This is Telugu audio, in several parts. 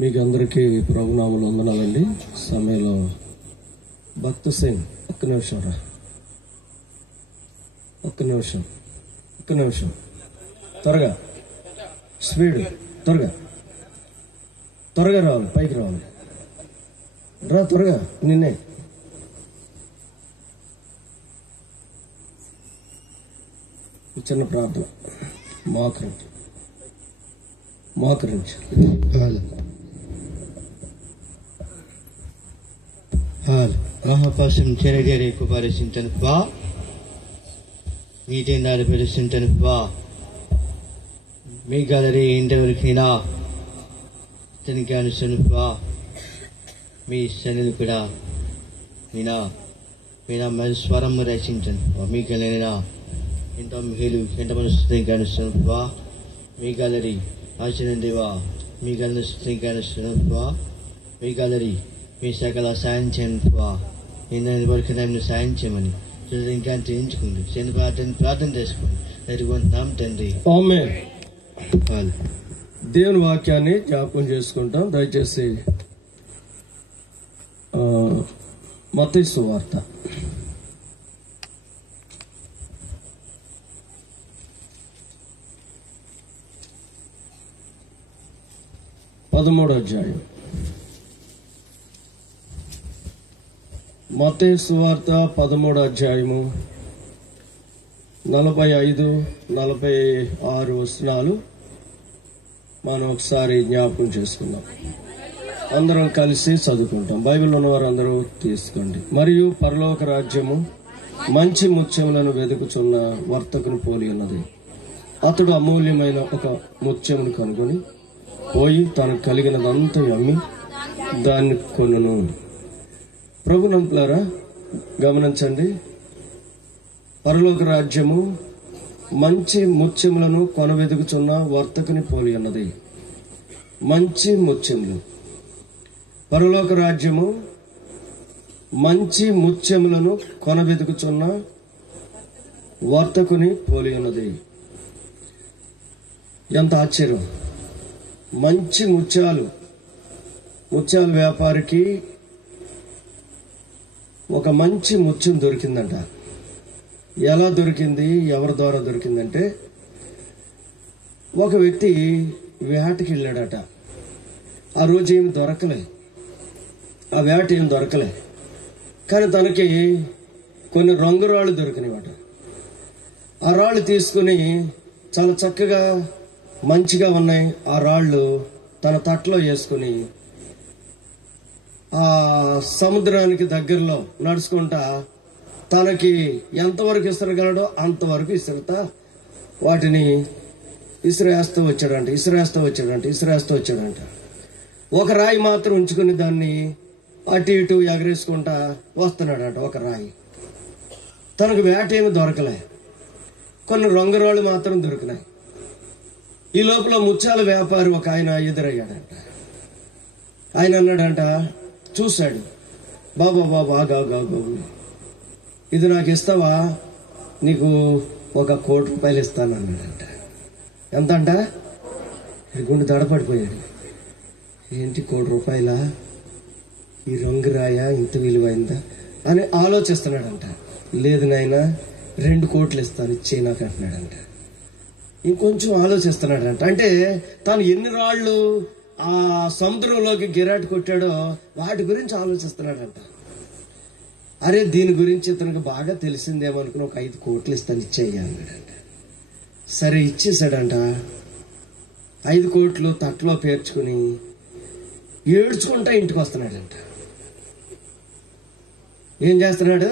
మీకు అందరికీ ప్రభునామములు వందనాలండి. సమయంలో భక్త సింగ్ ఒక్క నిమిషం త్వరగా స్పీడ్ త్వరగా రావాలి, పైకి రావాలి, రా త్వరగా. నిన్నే చిన్న ప్రార్థన మోకరించి మహాపాసం చెరగేరే కుపారేసింటను బా మీటేందాలు పెరుస్తుంటను బా మీ గలరీ ఇంటవరకైనా తనకి అనుసను బా మీ శనులు కూడా మీనా మరి స్వరము రచించను మీ గలైనా ఎంత మేలు ఎంత మనసు కానుస్తాను బా మీ గలరీ ఆచరణ దేవా మీ గల కానుస్తాను బా మీ గలరీ మీ సకల సాయం చేయండి బా నిన్న వరకు నన్ను సాయం చేయమని ఇంకా చేయించుకుంది ప్రార్థన చేసుకోండి ఎదుగుంటున్నాం తండ్రి. ఆమేన్. దేవుని వాక్యాన్ని జ్ఞాపకం చేసుకుంటాం. దయచేసి మత్తయి సువార్త 13వ అధ్యాయం. మత్తయి సువార్త 13వ అధ్యాయము 45-46 వచనాలు మనం ఒకసారి జ్ఞాపకం చేసుకుందాం. అందరం కలిసి చదువుకుంటాం. బైబిల్ ఉన్నవారు అందరూ తీసుకోండి. మరియు పరలోక రాజ్యము మంచి ముత్యములను వెతుకుచున్న వర్తకుని పోలి ఉన్నది. అతడు అమూల్యమైన ఒక ముత్యమును కనుగొని పోయి తనకు కలిగినదంతా అమ్మి దాన్ని కొనును. ప్రభునంతులారా గమనించండి. పరలోక రాజ్యము మంచి ముత్యములను కొనవెదుకుచున్న వర్తకుని పోలి ఉన్నది. మంచి ముత్యములు. పరలోక రాజ్యము మంచి ముత్యములను కొనవెదుకుచున్న వర్తకుని పోలి ఉన్నది. ఎంత ఆశ్చర్యం! మంచి ముత్యాల వ్యాపారికి ఒక మంచి ముత్యం దొరికిందంట. ఎలా దొరికింది, ఎవరి ద్వారా దొరికిందంటే, ఒక వ్యక్తి వేటకి వెళ్ళాడట. ఆ రోజు ఏమి దొరకలే, ఆ వేట ఏమి దొరకలే. కానీ తనకి కొన్ని రంగురాళ్ళు దొరికినాయట. ఆ రాళ్ళు తీసుకుని చాలా చక్కగా మంచిగా ఉన్నాయి ఆ రాళ్ళు తన తట్లో వేసుకుని ఆ సముద్రానికి దగ్గరలో నడుచుకుంటా తనకి ఎంతవరకు ఇసరగలడో అంతవరకు ఇసురుతా వాటిని ఇసురేస్తూ వచ్చాడంట. ఒక రాయి మాత్రం ఉంచుకుని దాన్ని అటు ఇటు ఎగరేసుకుంటా వస్తున్నాడంట. ఒక రాయి. తనకు వేట ఏమి దొరకలే, కొన్ని రంగురాళ్ళు మాత్రం దొరికినాయి. ఈ లోపల ముత్యాల వ్యాపారి ఒక ఆయన ఎదురయ్యాడంట. ఆయన అన్నాడంట, చూశాడు, బాబా ఆగాగు, ఇది నాకు ఇస్తావా, నీకు ఒక ₹1,00,00,000 ఇస్తాను అన్నాడంట. ఎంత అంట? గుండె దడపడిపోయాడు. ఏంటి ₹1,00,00,000? ఈ రంగురాయ ఇంత విలువైందా అని ఆలోచిస్తున్నాడంట. లేదు నాయన, 2 కోట్లు ఇస్తాను, ఇచ్చే నాకు అంటున్నాడంట. ఇంకొంచెం ఆలోచిస్తున్నాడంట. అంటే తాను ఎన్ని రాళ్ళు ఆ సముద్రంలోకి గిరాటు కొట్టాడో వాటి గురించి ఆలోచిస్తున్నాడంట. అరే, దీని గురించి ఇతనికి బాగా తెలిసిందేమో అనుకుని ఒక 5 కోట్లు ఇస్తాను, ఇచ్చేయ్యా అన్నాడంట. సరే, ఇచ్చేసాడంట. 5 కోట్లు తట్లో పేర్చుకుని ఏడ్చుకుంటా ఇంటికి వస్తున్నాడంట. ఏం చేస్తున్నాడు?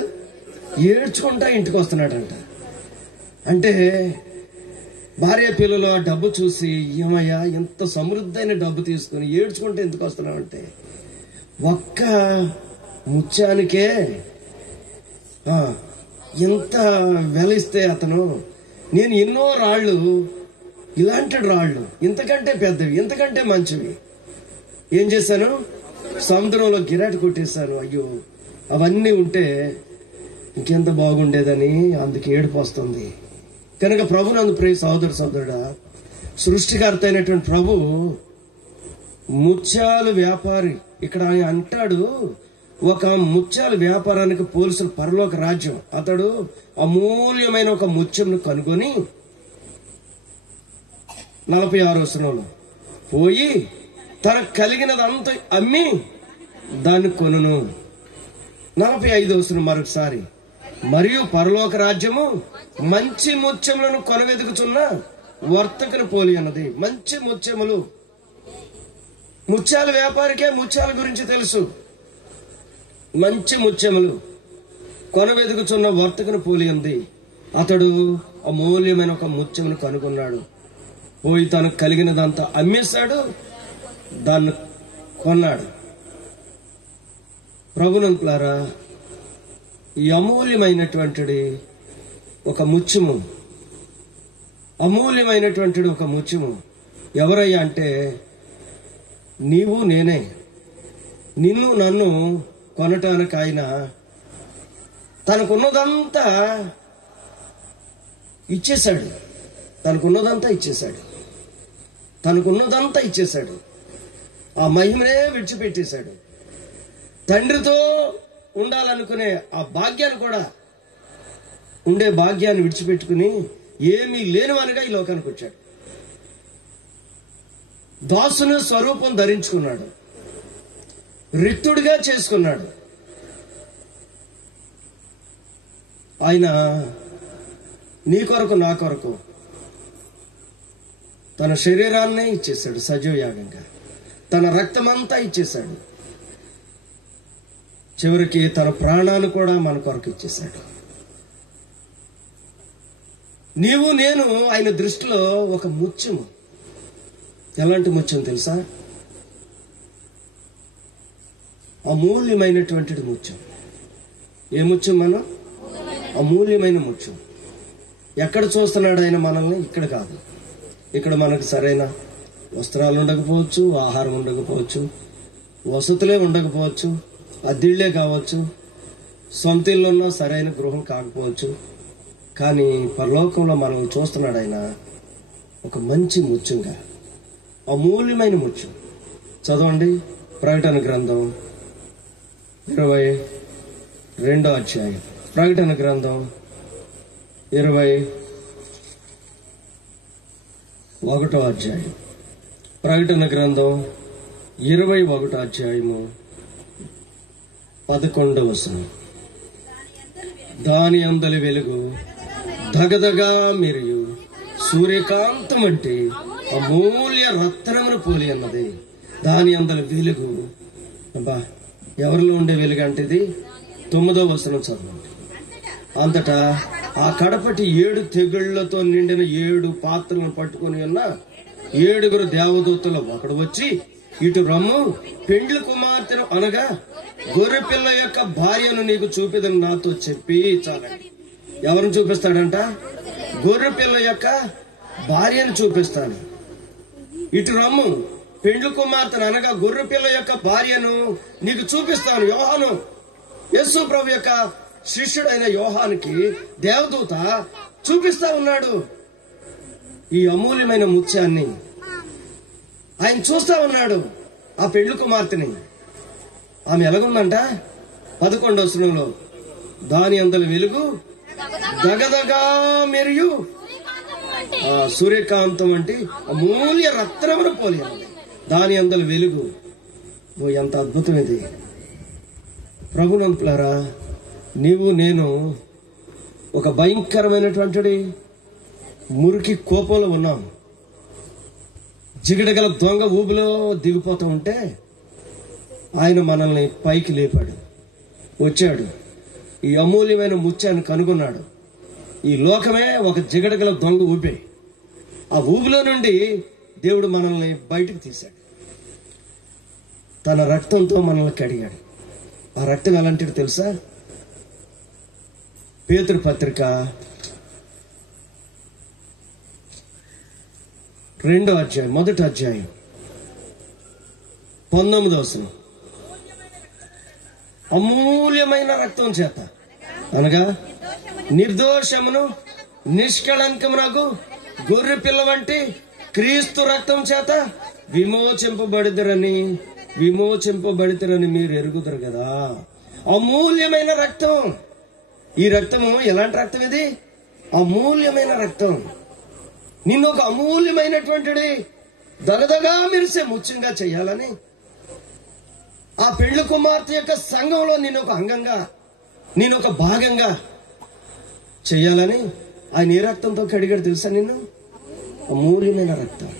ఏడ్చుకుంటా ఇంటికి వస్తున్నాడంట. అంటే భార్య పిల్లలు ఆ డబ్బు చూసి, ఏమయ్యా ఇంత సమృద్ధైన డబ్బు తీసుకుని ఏడ్చుకుంటే ఎందుకు వస్తున్నావు అంటే, ఒక్క ముత్యానికే ఎంత వెలిస్తే అతను, నేను ఎన్నో రాళ్ళు, ఇలాంటి రాళ్ళు ఇంతకంటే పెద్దవి, ఇంతకంటే మంచివి ఏం చేశాను, సముద్రంలో గిరాటు కొట్టేశాను. అయ్యో, అవన్నీ ఉంటే ఇంకెంత బాగుండేదని అందుకు ఏడుపు వస్తుంది. కనుక ప్రభునందు ప్రియ సోదరుడా, సృష్టికర్త అయినటువంటి ప్రభు ముత్యాలు వ్యాపారి. ఇక్కడ ఆయన అంటాడు, ఒక ముత్యాల వ్యాపారానికి పోలీసులు పరలోక రాజ్యం. అతడు అమూల్యమైన ఒక ముత్యంను కనుగొని 46వ వచనంలో పోయి తనకు కలిగినదంతా అమ్మి దాన్ని కొనును. 45వ వచనం మరొకసారి, మరియు పరలోక రాజ్యము మంచి ముత్యములను కొనవెదుకుచున్న వర్తకుని పోలి అన్నది. మంచి ముత్యములు, ముత్యాల వ్యాపారికే ముత్యాల గురించి తెలుసు. మంచి ముత్యములు కొనవెదుకుచున్న వర్తకుని పోలి ఉంది. అతడు అమూల్యమైన ఒక ముత్యమును కనుగొన్నాడు. పోయి తనకు కలిగినదంతా అమ్మేశాడు, దాన్ని కొన్నాడు. ప్రభునంతులారా, ఈ అమూల్యమైనటువంటిది ఒక ముత్యము, అమూల్యమైనటువంటిది ఒక ముత్యము. ఎవరయ్యా అంటే నీవు నేనే. నిన్ను నన్ను కొనటానికి ఆయన తనకున్నదంతా ఇచ్చేశాడు. తనకున్నదంతా ఇచ్చేశాడు. తనకున్నదంతా ఇచ్చేశాడు. ఆ మహిమనే విడిచిపెట్టేశాడు. తండ్రితో ఉండాలనుకునే ఆ భాగ్యాన్ని కూడా, ఉండే భాగ్యాన్ని విడిచిపెట్టుకుని ఏమీ లేనివానిగా ఈ లోకానికి వచ్చాడు. దాసుని స్వరూపం ధరించుకున్నాడు, రిక్తుడిగా చేసుకున్నాడు. ఆయన నీ కొరకు నా కొరకు తన శరీరాన్నే ఇచ్చేశాడు సజీవయాగంగా. తన రక్తమంతా ఇచ్చేశాడు. చివరికి తన ప్రాణాన్ని కూడా మన కొరకు ఇచ్చేశాడు. నీవు నేను ఆయన దృష్టిలో ఒక ముత్యము. ఎలాంటి ముత్యం తెలుసా? అమూల్యమైనటువంటి ముత్యం. ఏ ముత్యం? మనం అమూల్యమైన ముత్యం. ఎక్కడ చూస్తున్నాడు ఆయన మనల్ని? ఇక్కడ కాదు. ఇక్కడ మనకు సరైన వస్త్రాలు ఉండకపోవచ్చు, ఆహారం ఉండకపోవచ్చు, వసతులే ఉండకపోవచ్చు, అద్దిళ్లే కావచ్చు, సొంత ఇల్లు ఉన్నా సరైన గృహం కాకపోవచ్చు. కానీ పరలోకంలో మనం చూస్తున్నాడు ఆయన ఒక మంచి ముత్యంగా, అమూల్యమైన ముత్యం. చదవండి ప్రకటన గ్రంథం 22వ అధ్యాయం. ప్రకటన గ్రంథం 21వ అధ్యాయం. ప్రకటన గ్రంథం 21వ అధ్యాయము 11వ వచనం. దాని అందలి వెలుగు దగదగా మెరియు సూర్యకాంతం అంటే అమూల్య రత్నమును పోలి అన్నది. దాని అందలి వెలుగు. అబ్బా, ఎవరిలో ఉండే వెలుగు అంటే ఇది 9వ వచనం చదవండి. అంతటా ఆ కడపటి 7 తెగుళ్లతో నిండిన 7 పాత్రలను పట్టుకుని ఉన్న 7 దేవదూతలు ఒకడు వచ్చి, ఇటు రమ్ము, పెండ్లి కుమార్తెను అనగా గొర్రె పిల్ల యొక్క భార్యను నీకు చూపిదని నాతో చెప్పి. చాలండి. ఎవరిని చూపిస్తాడంట? గొర్రె పిల్ల యొక్క భార్యను చూపిస్తాను. ఇటు రమ్ము, పెండ్లి కుమార్తెను అనగా గొర్రె పిల్ల యొక్క భార్యను నీకు చూపిస్తాను. యోహాను, యేసు ప్రభు యొక్క శిష్యుడైన యోహానికి దేవదూత చూపిస్తా ఉన్నాడు ఈ అమూల్యమైన ముత్యాన్ని. ఆయన చూస్తా ఉన్నాడు ఆ పెండ్లి కుమార్తెని. ఆమె ఎలాగుందంట? 11వ వచనంలో, దాని అందలి వెలుగు దగదగా మెరియు సూర్యకాంతం అంటే అమూల్య రత్నమును పోలి. దాని అందలి వెలుగు. ఎంత అద్భుతం ఇది! ప్రభునంతులారా, నీవు నేను ఒక భయంకరమైనటువంటి మురికి కోపంలో ఉన్నాం. జిగడగల దొంగ ఊబిలో దిగిపోతూ ఉంటే ఆయన మనల్ని పైకి లేపాడు, వచ్చాడు. ఈ అమూల్యమైన ముత్యాన్ని కనుగొన్నాడు. ఈ లోకమే ఒక జిగడగల దొంగ ఊబే. ఆ ఊబిలో నుండి దేవుడు మనల్ని బయటకు తీశాడు. తన రక్తంతో మనల్ని కడిగాడు. ఆ రక్తం ఎలాంటిది తెలుసా? పేతురు పత్రిక 2వ అధ్యాయం 1వ అధ్యాయం 19వ వచనం. అమూల్యమైన రక్తం చేత అనగా నిర్దోషమును నిష్కళంకమునకు గొర్రె పిల్ల వంటి క్రీస్తు రక్తం చేత విమోచింపబడితరని మీరు ఎరుగుతారు కదా. అమూల్యమైన రక్తం. ఈ రక్తము ఎలాంటి రక్తం? ఇది అమూల్యమైన రక్తం. నిన్ను ఒక అమూల్యమైనటువంటి దగదగా మెరిసే ముత్యంగా చేయాలని, ఆ పెళ్లి కుమార్తె యొక్క సంఘంలో నేను ఒక అంగంగా, నేను ఒక భాగంగా చేయాలని ఆయన ఏ రక్తంతో కడిగాడు తెలుసా? నిన్ను అమూల్యమైన రక్తం.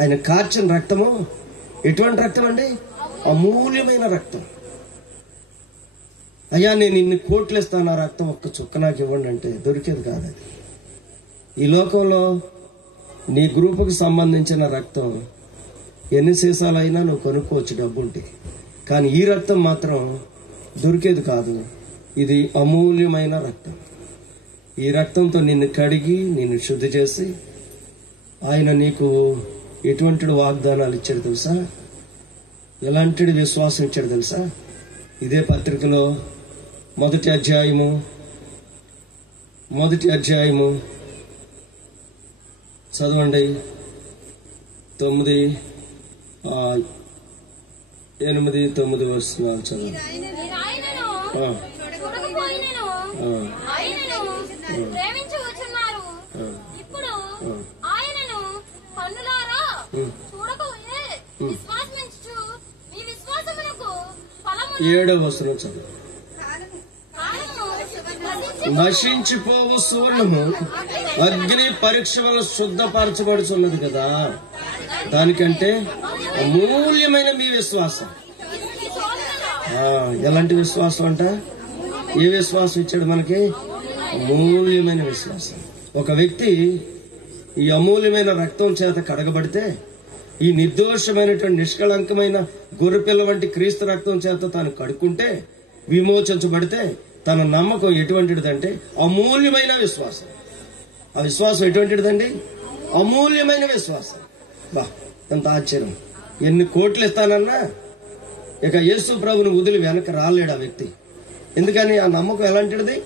ఆయన కార్చిన రక్తము ఎటువంటి రక్తం అండి? అమూల్యమైన రక్తం. అయ్యా నేను ఇన్ని కోట్లు ఇస్తాను, ఆ రక్తం ఒక్క చుక్క నాకు ఇవ్వండి అంటే దొరికేది కాదు. అది ఈ లోకంలో నీ గ్రూపుకి సంబంధించిన రక్తం ఎన్ని సీసాలైనా నువ్వు కొనుక్కోవచ్చు డబ్బుంటే, కానీ ఈ రక్తం మాత్రం దొరికేది కాదు. ఇది అమూల్యమైన రక్తం. ఈ రక్తంతో నిన్ను కడిగి నిన్ను శుద్ధి చేసి ఆయన నీకు ఎటువంటి వాగ్దానాలు ఇచ్చాడు తెలుసా? ఎలాంటి విశ్వాసం ఇచ్చాడు తెలుసా? ఇదే పత్రికలో మొదటి అధ్యాయము చదవండి. 9, 8, 9 వచనాలు చదవండి. ఏడవ వచనం చదువు. నశించిపోవు సువర్ణము అగ్ని పరీక్ష వల్ల శుద్ధపరచబడుతున్నది కదా, దానికంటే అమూల్యమైన మీ విశ్వాసం. ఎలాంటి విశ్వాసం అంట? ఏ విశ్వాసం ఇచ్చాడు మనకి? అమూల్యమైన విశ్వాసం. ఒక వ్యక్తి ఈ అమూల్యమైన రక్తం చేత కడగబడితే, ఈ నిర్దోషమైనటువంటి నిష్కళంకమైన గొర్రెపిల్ల వంటి క్రీస్తు రక్తం చేత తాను కడుక్కుంటే, విమోచించబడితే తన నమ్మకం ఎటువంటిదంటే అమూల్యమైన విశ్వాసం. ఆ విశ్వాసం ఎటువంటిదండి? అమూల్యమైన విశ్వాసం. బా, ఎంత ఆశ్చర్యం! ఎన్ని కోట్లు ఇస్తానన్నా ఇక యేసు ప్రభుని వదిలి వెనక రాలేడు ఆ వ్యక్తి. ఎందుకని? ఆ నమ్మకం ఎలాంటిది?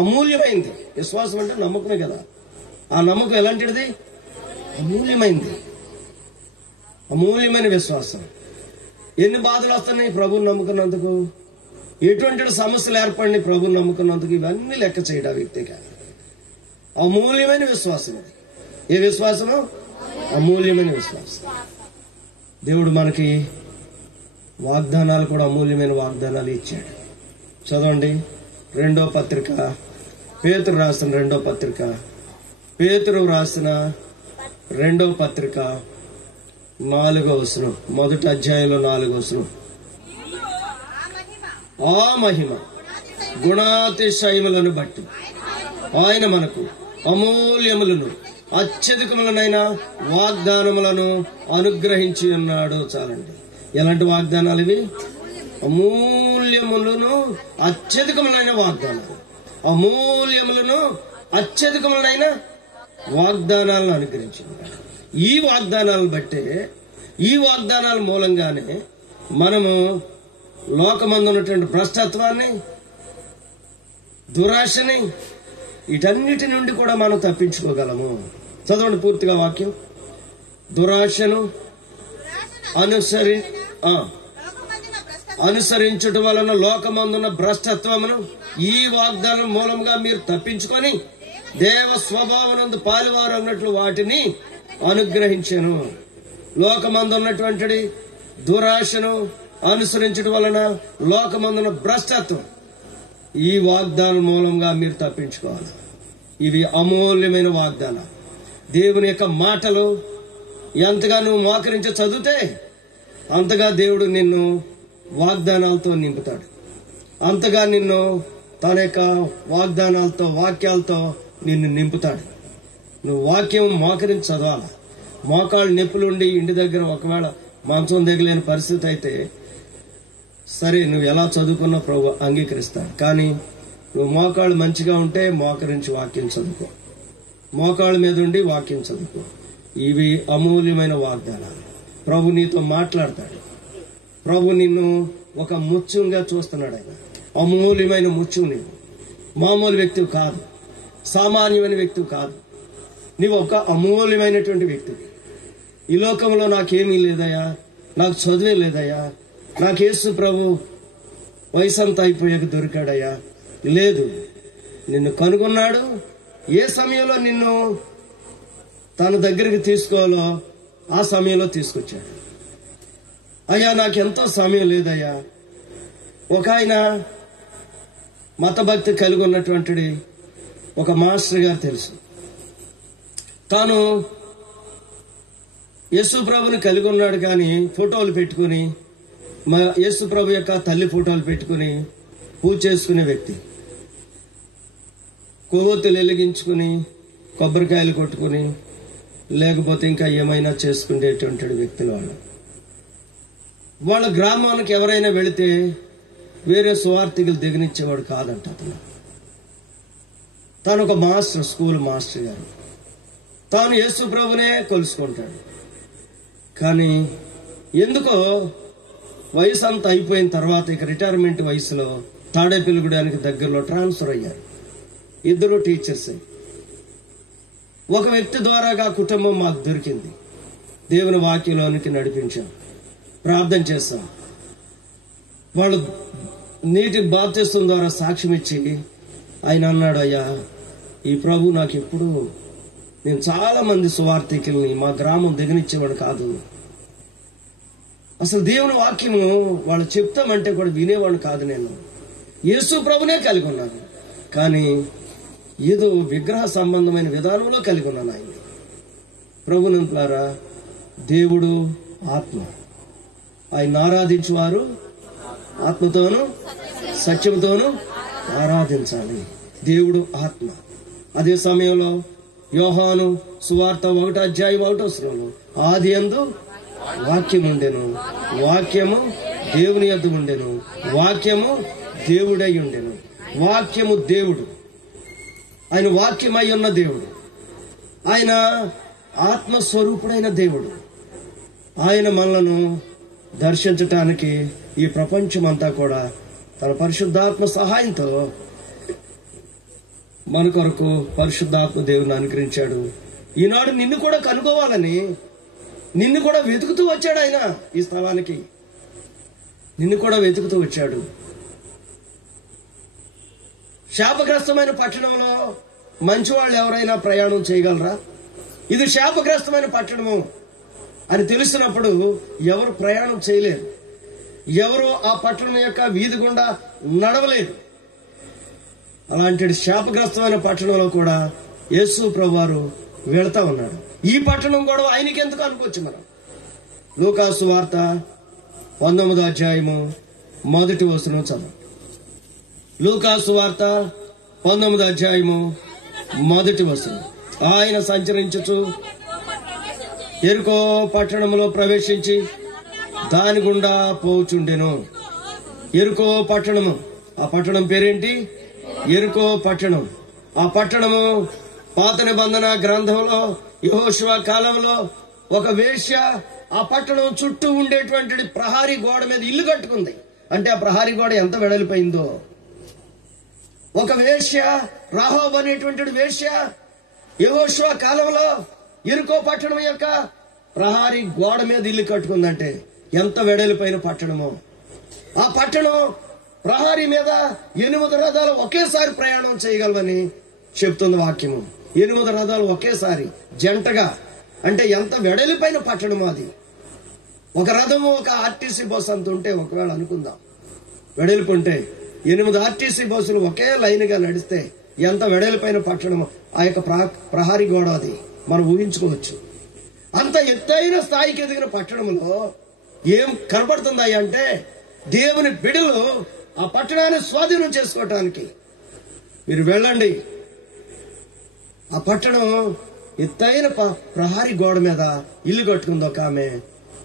అమూల్యమైంది. విశ్వాసం అంటే నమ్మకమే కదా. ఆ నమ్మకం ఎలాంటిది? అమూల్యమైంది. అమూల్యమైన విశ్వాసం. ఎన్ని బాధలు వస్తున్నాయి ప్రభుని నమ్ముకున్నందుకు, ఎటువంటి సమస్యలు ఏర్పడినాయి ప్రభుని నమ్ముకున్నందుకు, ఇవన్నీ లెక్క చేయడం వ్యక్తిగా అమూల్యమైన విశ్వాసం. అది ఏ విశ్వాసము? అమూల్యమైన విశ్వాసం. దేవుడు మనకి వాగ్దానాలు కూడా అమూల్యమైన వాగ్దానాలు ఇచ్చాడు. చదవండి. పేతురు రాసిన రెండో పత్రిక 4వ వచనం, మొదటి అధ్యాయంలో 4వ వచనం. ఆ మహిమ గుణాతిశయములను బట్టి ఆయన మనకు అమూల్యములను అత్యధికములనైన వాగ్దానములను అనుగ్రహించి ఉన్నాడు. చాలండి. ఎలాంటి వాగ్దానాలు ఇవి? అమూల్యములను అత్యధికములైన వాగ్దానాలు. అమూల్యములను అత్యధికములైన వాగ్దానాలను అనుగ్రహించింది. ఈ వాగ్దానాలను బట్టే, ఈ వాగ్దానాల మూలంగానే మనము లోకమందు ఉన్నటువంటి భ్రష్టత్వాన్ని, దురాశని, వీటన్నిటి నుండి కూడా మనం తప్పించుకోగలము. చదవండి పూర్తిగా వాక్యం. దురాశను అనుసరించుట వలన లోకమందున్న భ్రష్టత్వమును ఈ వాగ్దానం మూలంగా మీరు తప్పించుకొని దేవ స్వభావనందు పాలువారు అన్నట్లు వాటిని అనుగ్రహించెను. లోకమందు ఉన్నటువంటి దురాశను అనుసరించడం వలన లోకమందున్న భ్రష్టత్వం, ఈ వాగ్దానం మూలంగా మీరు తప్పించుకోవాలి. ఇవి అమూల్యమైన వాగ్దానాలు. దేవుని యొక్క మాటలు ఎంతగా నువ్వు మోకరించి చదివితే అంతగా దేవుడు నిన్ను వాగ్దానాలతో నింపుతాడు. అంతగా నిన్ను తన యొక్క వాగ్దానాలతో, వాక్యాలతో నిన్ను నింపుతాడు. నువ్వు వాక్యం మోకరించి చదవాలి. మోకాళ్ళు నొప్పులుండి ఇంటి దగ్గర ఒకవేళ మంచం దిగలేని పరిస్థితి అయితే సరే, నువ్వు ఎలా చదువుకున్నా ప్రభు అంగీకరిస్తాడు. కానీ నువ్వు మోకాళ్ళు మంచిగా ఉంటే మోకరించి వాక్యం చదువుకో. మోకాళ్ళ మీద ఉండి వాక్యం చదువుకో. ఇవి అమూల్యమైన వాగ్దానాలు. ప్రభు నీతో మాట్లాడతాడు. ప్రభు నిన్ను ఒక ముత్యంగా చూస్తున్నాడు. ఆయన అమూల్యమైన ముత్యం. నీవు మామూలు వ్యక్తివి కాదు, సామాన్యమైన వ్యక్తివి కాదు. నీవు ఒక అమూల్యమైనటువంటి వ్యక్తివి. ఈ లోకంలో నాకేమీ లేదయ్యా, నాకు చదువే లేదయ్యా, నాకు యేసు ప్రభు వయసు అంతా అయిపోయాక దొరికాడయ్యా. లేదు, నిన్ను కనుగొన్నాడు. ఏ సమయంలో నిన్ను తన దగ్గరికి తీసుకోవాలో ఆ సమయంలో తీసుకొచ్చాడు. అయ్యా నాకెంతో సమయం లేదయ్యా. ఒక ఆయన మతభక్తి కలిగి ఉన్నటువంటి ఒక మాస్టర్ గారు తెలుసు. తాను యేసు ప్రభుని కలిగి ఉన్నాడు, కానీ ఫోటోలు పెట్టుకుని యేసు ప్రభు యొక్క తల్లి ఫోటోలు పెట్టుకుని పూజ చేసుకునే వ్యక్తి. కొవ్వొత్తులు వెలిగించుకుని కొబ్బరికాయలు కొట్టుకుని లేకపోతే ఇంకా ఏమైనా చేసుకునేటువంటి వ్యక్తులు వాళ్ళు. వాళ్ళ గ్రామానికి ఎవరైనా వెళితే వేరే సువార్థికులు దిగనిచ్చేవాడు కాదంట అతను. తాను ఒక మాస్టర్, స్కూల్ మాస్టర్ గారు. తాను యేసు ప్రభునే కొలుసుకుంటాడు. కానీ ఎందుకో వయసు అంతా అయిపోయిన తర్వాత ఇక రిటైర్మెంట్ వయసులో తాడేపల్లిగూడానికి దగ్గరలో ట్రాన్స్ఫర్ అయ్యారు. ఇద్దరు టీచర్సే. ఒక వ్యక్తి ద్వారాగా కుటుంబం మాకు దొరికింది. దేవుని వాక్యంలోనికి నడిపించాం, ప్రార్థన చేస్తాం. వాళ్ళు నీటి బాప్తిస్వం ద్వారా సాక్ష్యం ఇచ్చి ఆయన అన్నాడు, అయ్యా ఈ ప్రభు నాకు ఎప్పుడు, నేను చాలా మంది సువార్థికుల్ని మా గ్రామం దిగనిచ్చేవాడు కాదు. అసలు దేవుని వాక్యము వాళ్ళు చెప్తామంటే కూడా వినేవాడు కాదు. నేను యేసు ప్రభునే కలిగి ఉన్నాను, కానీ ఏదో విగ్రహ సంబంధమైన విధానంలో కలిగి ఉన్నాను ఆయన. ప్రభునంతులారా, దేవుడు ఆత్మ. ఆయన ఆరాధించువారు ఆత్మతోనూ సత్యంతోనూ ఆరాధించాలి. దేవుడు ఆత్మ. అదే సమయంలో యోహాను సువార్త 1:1 ఆది యందు వాక్యం ఉండెను, వాక్యము దేవుని యొద్ద ఉండెను, వాక్యము దేవుడై ఉండెను. వాక్యము దేవుడు. ఆయన వాక్యమై ఉన్న దేవుడు. ఆయన ఆత్మస్వరూపుడైన దేవుడు. ఆయన మనలను దర్శించటానికి ఈ ప్రపంచమంతా కూడా తన పరిశుద్ధాత్మ సహాయంతో మన కొరకు పరిశుద్ధాత్మ దేవుని అనుగ్రహించాడు. ఈనాడు నిన్ను కూడా కనుగోవాలని, నిన్ను కూడా వెతుకుతూ వచ్చాడు ఆయన. ఈ స్థలానికి నిన్ను కూడా వెతుకుతూ వచ్చాడు. శాపగ్రస్తమైన పట్టణంలో మంచి వాళ్ళు ఎవరైనా ప్రయాణం చేయగలరా? ఇది శాపగ్రస్తమైన పట్టణము అని తెలిసినప్పుడు ఎవరు ప్రయాణం చేయలేరు. ఎవరు ఆ పట్టణం యొక్క వీధి గుండా నడవలేరు. అలాంటి శాపగ్రస్తమైన పట్టణంలో కూడా యేసు ప్రభువారు వెళ్తా ఉన్నాడు. ఈ పట్టణం కూడా ఆయనకి ఎందుకు అనుకోవచ్చు. మనం లూకాసు వార్త 19:1 చదువు. లూకాసు వార్త 19:1 ఆయన సంచరించుచు యెరికో పట్టణంలో ప్రవేశించి దాని గుండా పోచుండెను. యెరికో పట్టణము, ఆ పట్టణం పేరేంటి? యెరికో పట్టణం. ఆ పట్టణము పాత నిబంధన గ్రంథంలో యెహోషువ కాలంలో ఒక వేశ్య ఆ పట్టణం చుట్టూ ఉండేటువంటి ప్రహారీ గోడ మీద ఇల్లు కట్టుకుంది. అంటే ఆ ప్రహారీ గోడ ఎంత వెడలిపోయిందో. ఒక వేశ్య, రాహాబు అనేటువంటి వేశ్య యెహోషువ కాలంలో యెరికో పట్టణం యొక్క ప్రహారీ గోడ మీద ఇల్లు కట్టుకుందంటే ఎంత వెడలిపోయిన పట్టణమో. ఆ పట్టణం ప్రహారీ మీద 8 రథాలు ఒకేసారి ప్రయాణం చేయగలవని చెప్తుంది వాక్యము. 8 రథాలు ఒకేసారి జంటగా, అంటే ఎంత వెడలిపోయిన పట్టణమో అది. ఒక రథము ఒక ఆర్టీసీ బస్సు అంత ఉంటే ఒకవేళ అనుకుందాం, వెడలిపుంటే 8 ఆర్టీసీ బస్సులు ఒకే లైన్ గా నడిస్తే ఎంత వెడలిపోయిన పట్టణమో ఆ యొక్క ప్రహారీ గోడ అది మనం ఊహించుకోవచ్చు. అంత ఎత్తైన స్థాయికి ఎదిగిన పట్టణంలో ఏం కనబడుతుందా అంటే దేవుని బిడ్డలు ఆ పట్టణాన్ని స్వాధీనం చేసుకోవటానికి మీరు వెళ్ళండి. ఆ పట్టణం ఎత్తైన ప్రహారీ గోడ మీద ఇల్లు కట్టుకుంది ఒక ఆమె.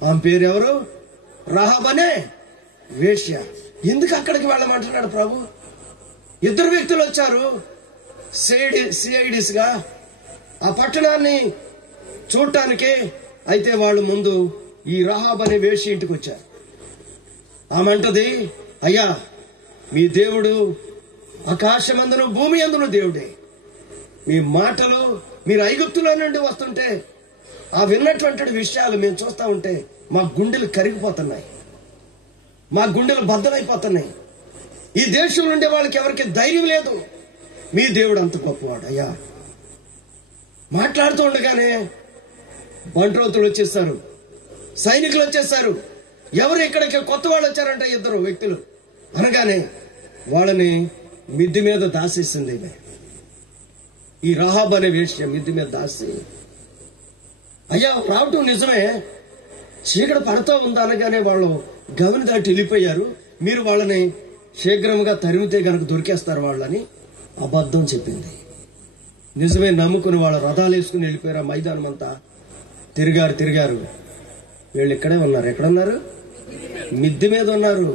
ఆమె పేరు ఎవరు? రాహాబు అనే వేశ్య. ఎందుకు అక్కడికి వెళ్ళమంటున్నాడు ప్రభు? 2 వ్యక్తులు వచ్చారు సిఐడిస్ గా ఆ పట్టణాన్ని చూడటానికి. అయితే వాళ్ళు ముందు ఈ రాహాబు అనే వేశ్య ఇంటికి వచ్చారు. ఆమె అంటది, అయ్యా మీ దేవుడు ఆకాశమందును భూమి అందును దేవుడే. మీ మాటలు మీరు ఐగుప్తులో నుండి వస్తుంటే ఆ విన్నటువంటి విషయాలు మేము చూస్తూ ఉంటే మా గుండెలు కరిగిపోతున్నాయి, మా గుండెలు బద్దలైపోతున్నాయి. ఈ దేశం నుండి వాళ్ళకి ఎవరికి ధైర్యం లేదు. మీ దేవుడు అంత గొప్పవాడు అయ్యా. మాట్లాడుతూ ఉండగానే బంట్రోతులు వచ్చేస్తారు, సైనికులు వచ్చేస్తారు. ఎవరు ఇక్కడికి కొత్త వాళ్ళు వచ్చారంట, 2 వ్యక్తులు. అనగానే వాళ్ళని మిద్ది మీద దాసేసింది. ఈ రాహాబ్ అనే వేశ్య మిద్ది మీద దాసి, అయ్యా రావటం నిజమే, చీకటి పడుతూ ఉందా అనగానే వాళ్ళు గమని దాటి వెళ్ళిపోయారు. మీరు వాళ్ళని శీఘ్రంగా తరిమితే గనక దొరికేస్తారు వాళ్ళని అబద్ధం చెప్పింది. నిజమే నమ్ముకుని వాళ్ళ రథాలు వేసుకుని వెళ్ళిపోయారు. ఆ మైదానం అంతా తిరిగారు. వీళ్ళు ఇక్కడే ఉన్నారు. ఎక్కడున్నారు? మిద్ది మీద ఉన్నారు.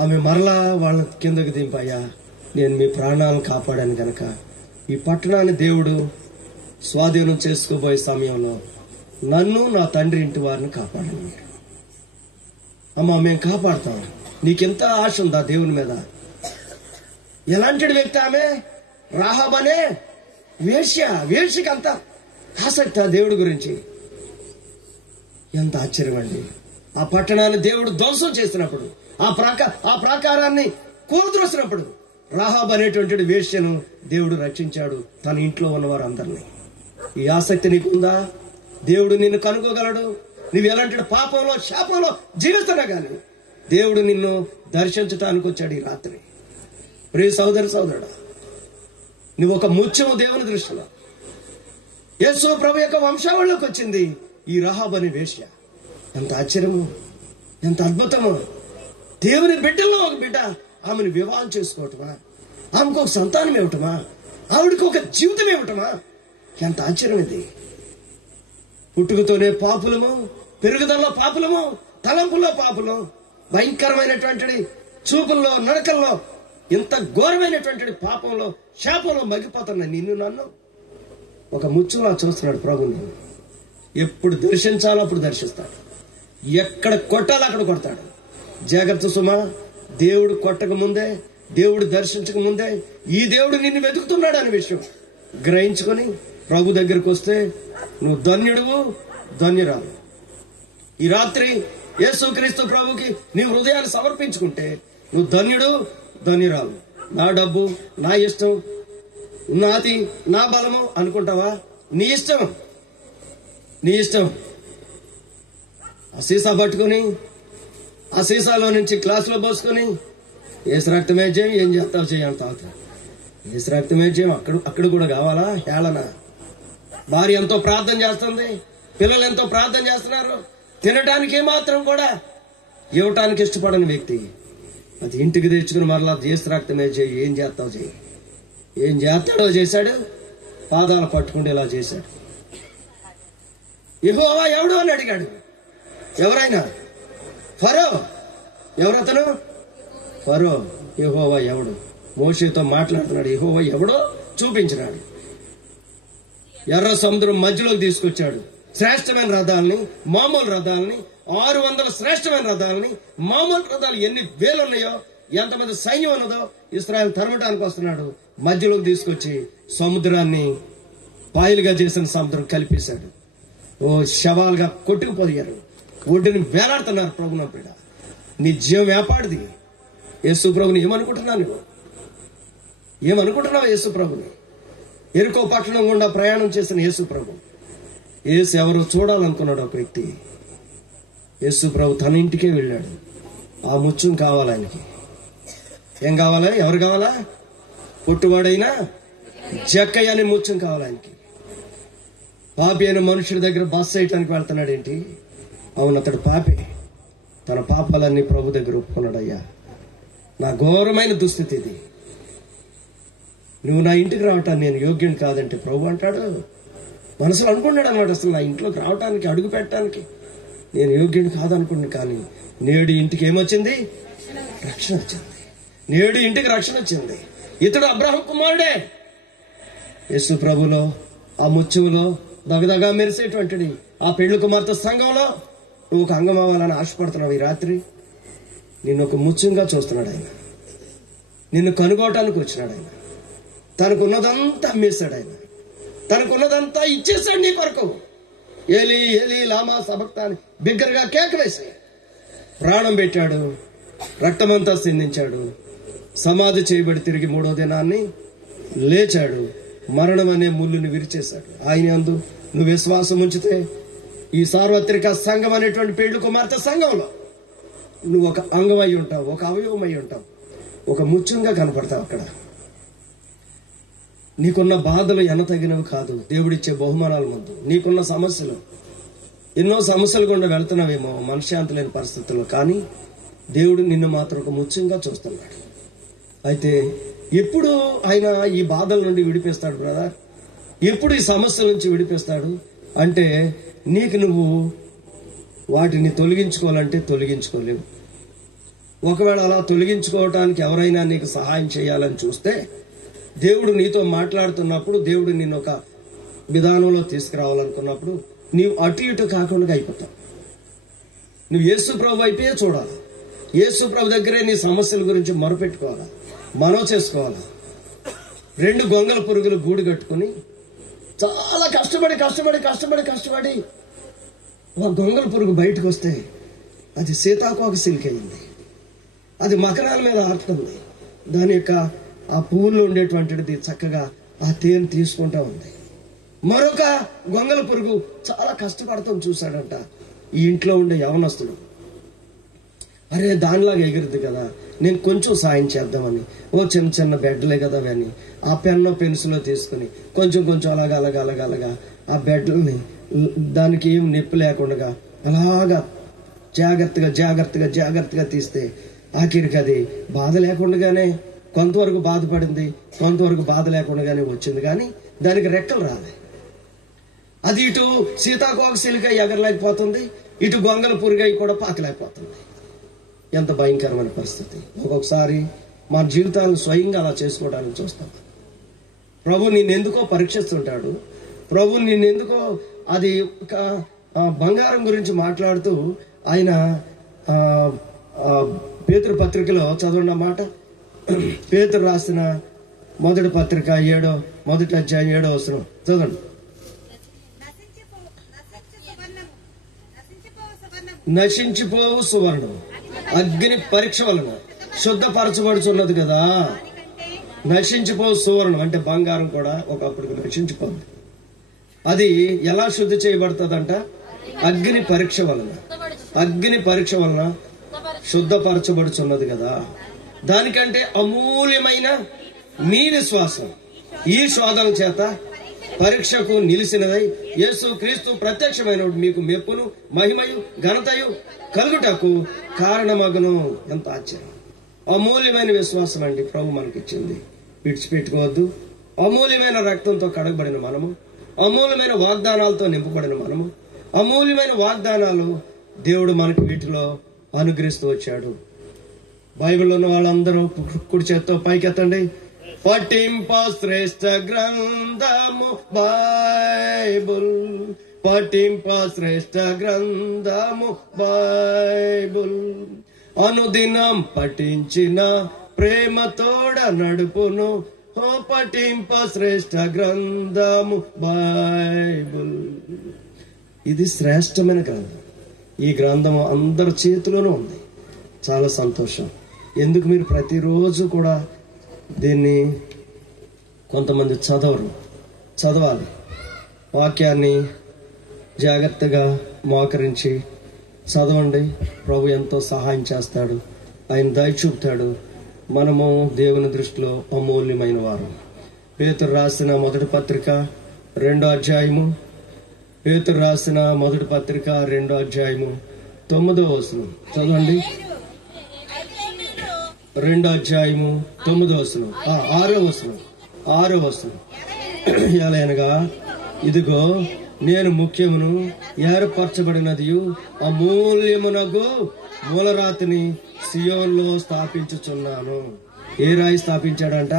ఆమె మరలా వాళ్ళ కిందకి దింపయ్యా, నేను మీ ప్రాణాలను కాపాడాను గనక ఈ పట్టణాన్ని దేవుడు స్వాధీనం చేసుకోబోయే సమయంలో నన్ను నా తండ్రి ఇంటి వారిని కాపాడండి మీరు. అమ్మా మేము కాపాడుతాం. నీకెంత ఆశ ఉందా దేవుని మీద? ఎలాంటి వ్యక్తి ఆమె? రాహాబ్ అనే వేశ్యకి అంత ఆసక్తి ఆ దేవుడి గురించి. ఎంత ఆశ్చర్యం అండి. ఆ పట్టణాన్ని దేవుడు ధ్వంసం చేసినప్పుడు, ఆ ప్రాకారాన్ని కూల్ద్రోసినప్పుడు రాహాబ్ అనేటువంటి వేశ్యను దేవుడు రక్షించాడు, తన ఇంట్లో ఉన్నవారు అందరినీ. ఈ ఆసక్తి నీకుందా? దేవుడు నిన్ను కనుగోగలడు. నువ్వు ఎలాంటి పాపంలో శాపంలో జీవిస్తున్నా కానీ దేవుడు నిన్ను దర్శించటానికి వచ్చాడు ఈ రాత్రి. ప్రియ సోదరుడా, నువ్వు ఒక ముత్యము దేవుని దృష్టిలో. యేసు ప్రభు యొక్క వంశావళిలోకి వచ్చింది ఈ రాహాబ్ అనే వేశ్య. ఎంత ఆశ్చర్యము, ఎంత అద్భుతము. దేవుని బిడ్డల్లో ఒక బిడ్డ ఆమెను వివాహం చేసుకోవటమా, ఆమెకు ఒక సంతానం ఇవ్వటమా, ఆవిడకి ఒక జీవితం ఇవ్వటమా, ఎంత ఆశ్చర్యం ఇది. పుట్టుకతోనే పాపులము, పెరుగుదలలో పాపులము, తలంపుల్లో పాపులు, భయంకరమైనటువంటి చూపుల్లో, నడకల్లో, ఇంత ఘోరమైనటువంటి పాపంలో శాపంలో మగ్గిపోతున్న నిన్ను నన్ను ఒక ముచ్చులా చూస్తున్నాడు ప్రభుని. ఎప్పుడు దర్శించాలో అప్పుడు దర్శిస్తాడు, ఎక్కడ కొట్టాలో అక్కడ కొడతాడు. జాగ్రత్త సుమా, దేవుడు కొట్టక ముందే, దేవుడు దర్శించక ముందే ఈ దేవుడు నిన్ను వెతుకుతున్నాడు అనే విషయం గ్రహించుకొని ప్రభు దగ్గరికి వస్తే నువ్వు ధన్యుడువు, ధన్యురాలు. ఈ రాత్రి యేసుక్రీస్తు ప్రభుకి నీ హృదయాన్ని సమర్పించుకుంటే నువ్వు ధన్యుడు, ధన్యురాలు. నా డబ్బు, నా ఇష్టం, నాది, నా బలము అనుకుంటావా? నీ ఇష్టం. ఆ సీసా పట్టుకుని ఆ సీసాలో నుంచి గ్లాసులో పోసుకొని ఏసు రక్తమే చేయం, ఏం చేస్తావు చేయంటావు. ఏసు రక్తమే చేయం అక్కడ కూడా కావాలా? హేళన. భార్య ఎంతో ప్రార్థన చేస్తుంది, పిల్లలు ఎంతో ప్రార్థన చేస్తున్నారు, తినడానికి ఏమాత్రం కూడా ఇవ్వటానికి ఇష్టపడని వ్యక్తి అది ఇంటికి తెచ్చుకుని మరలా ఏసు రక్తమే చేయి, ఏం చేస్తావు చేయి. ఏం చేస్తాడో చేశాడు, పాదాలు పట్టుకుంటే ఇలా చేశాడు. యెహోవా ఎవడు అని అడిగాడు. ఎవరైనా? ఫరో. ఎవరతను? ఫరో. యెహోవా ఎవడు? మోషేతో మాట్లాడుతున్నాడు. యెహోవా ఎవడో చూపించినాడు. ఎర్ర సముద్రం మధ్యలోకి తీసుకొచ్చాడు. శ్రేష్టమైన రథాలని, మామూలు రథాలని, 600 శ్రేష్టమైన రథాలని, మామూలు రథాలు ఎన్ని వేలు ఉన్నాయో, ఎంతమంది సైన్యం ఉన్నదో ఇశ్రాయేలు తరమటానికి వస్తున్నాడు. మధ్యలోకి తీసుకొచ్చి సముద్రాన్ని పాయలుగా చేసిన సముద్రం కలిపేశాడు. ఓ శవాలుగా కొట్టుకుపోయారు, ఒడ్డుని వేలాడుతున్నారు. ప్రభున బిడ్డ, నీ జీవం వేపాడిది. యేసు ప్రభుని ఏమనుకుంటున్నావు నువ్వు? ఏమనుకుంటున్నావు యేసు ప్రభుని? ఎరుకో పట్టణం గుండా ప్రయాణం చేసిన యేసు ప్రభు. యేసు ఎవరు చూడాలనుకున్నాడు ఒక వ్యక్తి. యేసు ప్రభు తన ఇంటికే వెళ్ళాడు. ఆ ముత్యం కావాలి ఆయనకి. ఏం కావాలి? ఎవరు కావాలా? పుట్టువాడైనా జక్కయ్య అనే ముత్యం కావాలి ఆయనకి. పాపి అయిన మనుషుడి దగ్గర బస్ చేయటానికి వెళ్తున్నాడు ఏంటి? అవును, అతడు పాపి. తన పాపాలన్నీ ప్రభు దగ్గర ఒప్పుకున్నాడు. అయ్యా, నా ఘోరమైన దుస్థితి ఇది, నువ్వు నా ఇంటికి రావటానికి నేను యోగ్యుని కాదంటే ప్రభు అంటాడు. మనసులో అనుకున్నాడు అనమాట, అసలు నా ఇంట్లోకి రావటానికి, అడుగు పెట్టడానికి నేను యోగ్యుని కాదనుకున్నాను. కానీ నేడు ఇంటికి ఏమొచ్చింది? రక్షణ వచ్చింది. నేడు ఇంటికి రక్షణ వచ్చింది. ఇతడు అబ్రాహాము కుమారుడే. యేసు ప్రభులో, ఆ ముత్యములో దగదగా మెరిసేటువంటిది ఆ పెళ్లి కుమార్తె సంఘంలో నువ్వు ఒక అంగం అవ్వాలని ఆశపడుతున్నావు. ఈ రాత్రి నిన్ను ఒక ముత్యంగా చూస్తున్నాడు ఆయన. నిన్ను కనుగోవటానికి వచ్చినాడు ఆయన. తనకున్నదంతా అమ్మేశాడు ఆయన. తనకున్నదంతా ఇచ్చేసాడు నీ కొరకు. ఏలి ఏలి లామా సబక్తాని బిగ్గరగా కేక వేసి ప్రాణం పెట్టాడు, రక్తమంతా సిందించాడు, సమాధి చేయబడి తిరిగి 3వ దినాన్ని లేచాడు, మరణం అనే ముళ్ళుని విరిచేశాడు. ఆయన యందు నువ్వు విశ్వాసం ఉంచితే ఈ సార్వత్రిక సంఘం అనేటువంటి పెళ్లి కుమార్తె సంఘంలో నువ్వు ఒక అంగమై ఉంటావు, ఒక అవయవమై ఉంటావు, ఒక ముత్యంగా కనపడతావు. అక్కడ నీకున్న బాధలు ఎనతగినవి కాదు, దేవుడిచ్చే బహుమానాల ముందు. నీకున్న సమస్యలు, ఎన్నో సమస్యలు గుండా వెళ్తున్నావేమో మనశ్శాంతి లేని పరిస్థితుల్లో, కానీ దేవుడు నిన్ను మాత్రం ఒక ముత్యంగా చూస్తున్నాడు. అయితే ఎప్పుడు ఆయన ఈ బాధల నుండి విడిపిస్తాడు బ్రదర్? ఎప్పుడు ఈ సమస్యల నుంచి విడిపిస్తాడు అంటే, నీకు నువ్వు వాటిని తొలగించుకోవాలంటే తొలగించుకోలేవు. ఒకవేళ అలా తొలగించుకోవటానికి ఎవరైనా నీకు సహాయం చేయాలని చూస్తే, దేవుడు నీతో మాట్లాడుతున్నప్పుడు, దేవుడు నిన్ను ఒక విధానంలో తీసుకురావాలనుకున్నప్పుడు నీవు అటు ఇటు కాకుండా అయిపోతావు. నువ్వు యేసు ప్రభు వైపే చూడాలి. యేసు ప్రభు దగ్గరే నీ సమస్యల గురించి మొరపెట్టుకోవాలా, మనవ చేసుకోవాలా. 2 గొంగల పురుగులు గూడు కట్టుకుని చాలా కష్టపడి కష్టపడి కష్టపడి కష్టపడి ఒక గొంగల పురుగు బయటకు వస్తే అది సీతాకోక సిల్క్ అయింది. అది మకరాల మీద ఆడుతుంది. దాని యొక్క ఆ పువ్వుల్లో ఉండేటువంటిది చక్కగా ఆ తేనె తీసుకుంటా ఉంది. మరొక గొంగల పురుగు చాలా కష్టపడతాం చూశాడంట ఈ ఇంట్లో ఉండే యవనస్తుడు. అరే దానిలాగా ఎగిరిద్ది కదా, నేను కొంచెం సాయం చేద్దామని ఓ చిన్న చిన్న బెడ్లే కదా అని ఆ పెన్ను పెన్సిలో తీసుకుని కొంచెం కొంచెం అలాగా అలాగా అలాగా అలాగా ఆ బెడ్లని దానికి ఏం నొప్పి లేకుండా అలాగా జాగ్రత్తగా జాగ్రత్తగా జాగ్రత్తగా తీస్తే ఆఖరికి అది బాధ లేకుండానే కొంతవరకు బాధపడింది, కొంతవరకు బాధ లేకుండానే వచ్చింది, కానీ దానికి రెక్కలు రాలే. అది ఇటు సీతాకోక సిల్క ఎగరలేకపోతుంది, ఇటు గొంగల పురుగై కూడా పాకలేకపోతుంది. ఎంత భయంకరమైన పరిస్థితి. ఒక్కొక్కసారి మన జీవితాలను స్వయంగా అలా చేసుకోవడానికి చూస్తాం. ప్రభు నిన్నెందుకో పరీక్షిస్తుంటాడు. ప్రభు నిన్నెందుకో అది బంగారం గురించి మాట్లాడుతూ ఆయన పేతురు పత్రికలో చదవండి మాట. పేతురు రాసిన మొదటి పత్రిక 1వ అధ్యాయం 7వ వచనం చదవండి. నశించిపోవు సువర్ణం అగ్ని పరీక్ష వలన శుద్ధపరచబడుచున్నది కదా. నశించిపోవు సువర్ణం అంటే బంగారం కూడా ఒకప్పుడు నశించిపోద్ది. అది ఎలా శుద్ధి చేయబడుతుందంట? అగ్ని పరీక్ష వలన. అగ్ని పరీక్ష వలన శుద్ధపరచబడుచున్నది కదా. దానికంటే అమూల్యమైన మీ విశ్వాసం ఈ శోధన చేత పరీక్షకు నిలిచినదై యేసు క్రీస్తు ప్రత్యక్షమైన మీకు మెప్పును మహిమయు ఘనతయు కలుగుటకు కారణమగును. ఎంత ఆశ్చర్యం! అమూల్యమైన విశ్వాసం అండి ప్రభు మనకిచ్చింది, విడిచిపెట్టుకోవద్దు. అమూల్యమైన రక్తంతో కడగబడిన మనము, అమూల్యమైన వాగ్దానాలతో నింపబడిన మనము, అమూల్యమైన వాగ్దానాలు దేవుడు మనకు వీటిలో అనుగ్రహిస్తూ వచ్చాడు. బైబిల్లో ఉన్న వాళ్ళందరూ కుడి చేత్తో పైకెత్తండి. పఠింప శ్రేష్ఠ గ్రంథము బైబుల్, పఠింప శ్రేష్ఠ గ్రంథము బైబుల్, అనుదినం పఠించిన ప్రేమతోడ నడుపును. ఓ పఠింప శ్రేష్ఠ గ్రంథము బైబుల్. ఇది శ్రేష్టమైన గ్రంథం. ఈ గ్రంథము అందరి చేతిలోనూ ఉంది. చాలా సంతోషం. ఎందుకు మీరు ప్రతిరోజు కూడా దీన్ని కొంతమంది చదవాలి. వాక్యాన్ని జాగ్రత్తగా మోకరించి చదవండి. ప్రభు ఎంతో సహాయం చేస్తాడు, ఆయన దయ చూపుతాడు. మనము దేవుని దృష్టిలో అమూల్యమైన వారు. పేతురు రాసిన మొదటి పత్రిక 2వ అధ్యాయము, పేతురు రాసిన మొదటి పత్రిక 2వ అధ్యాయము 9వ వచనం చదవండి. 2వ అధ్యాయము 9వ వచనం 6వ వచనం. ఎలాగనగా ఇదిగో నేను ముఖ్యమును ఏర్పరచబడినది అమూల్యమునగు మూలరాతిని సియోన్లో స్థాపించుచున్నాను. ఏ రాయి స్థాపించాడంట?